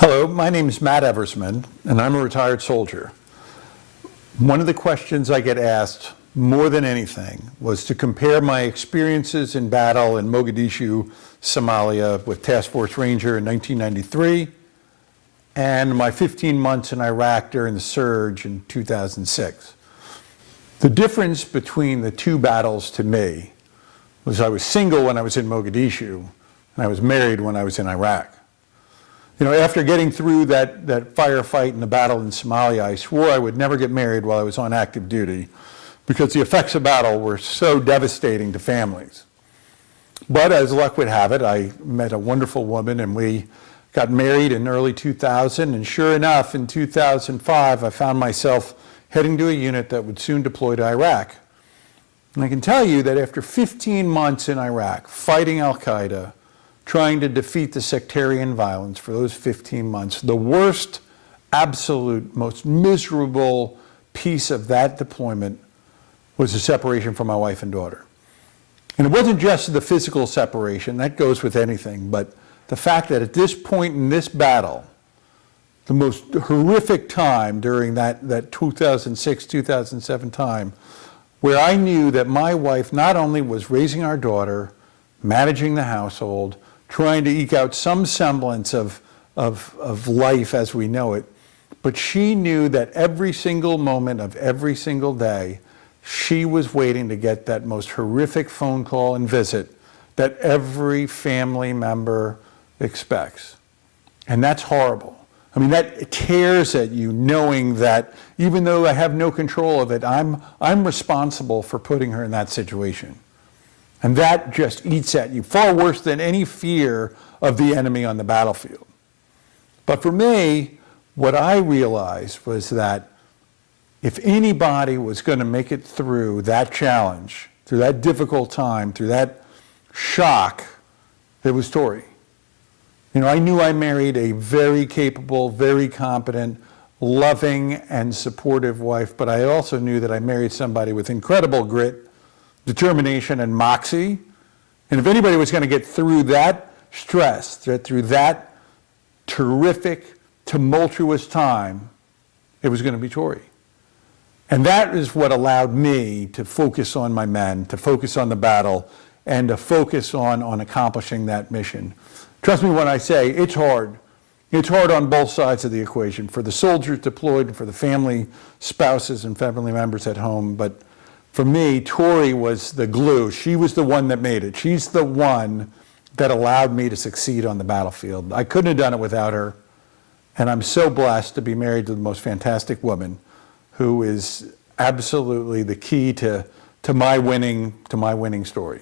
Hello, my name is Matt Eversman, and I'm a retired soldier. One of the questions I get asked more than anything was to compare my experiences in battle in Mogadishu, Somalia with Task Force Ranger in 1993 and my 15 months in Iraq during the surge in 2006. The difference between the two battles to me was I was single when I was in Mogadishu and I was married when I was in Iraq. You know, after getting through that firefight and the battle in Somalia, I swore I would never get married while I was on active duty because the effects of battle were so devastating to families. But as luck would have it, I met a wonderful woman and we got married in early 2000, and sure enough, in 2005, I found myself heading to a unit that would soon deploy to Iraq. And I can tell you that after 15 months in Iraq, fighting al-Qaeda, trying to defeat the sectarian violence for those 15 months, the worst, absolute, most miserable piece of that deployment was the separation from my wife and daughter. And it wasn't just the physical separation, that goes with anything, but the fact that at this point in this battle, the most horrific time during that 2006-2007 time, where I knew that my wife not only was raising our daughter, managing the household, trying to eke out some semblance of life as we know it, but she knew that every single moment of every single day, she was waiting to get that most horrific phone call and visit that every family member expects. And that's horrible. I mean, that tears at you knowing that even though I have no control of it, I'm responsible for putting her in that situation. And that just eats at you, far worse than any fear of the enemy on the battlefield. But for me, what I realized was that if anybody was going to make it through that challenge, through that difficult time, through that shock, it was Tori. You know, I knew I married a very capable, very competent, loving, and supportive wife, but I also knew that I married somebody with incredible grit, determination, and moxie. And if anybody was going to get through that stress, through that terrific, tumultuous time, it was going to be Tori. And that is what allowed me to focus on my men, to focus on the battle, and to focus on accomplishing that mission. Trust me when I say it's hard. It's hard on both sides of the equation, for the soldiers deployed and for the family, spouses, and family members at home. But for me, Tori was the glue. She was the one that made it. She's the one that allowed me to succeed on the battlefield. I couldn't have done it without her. And I'm so blessed to be married to the most fantastic woman who is absolutely the key to my winning story.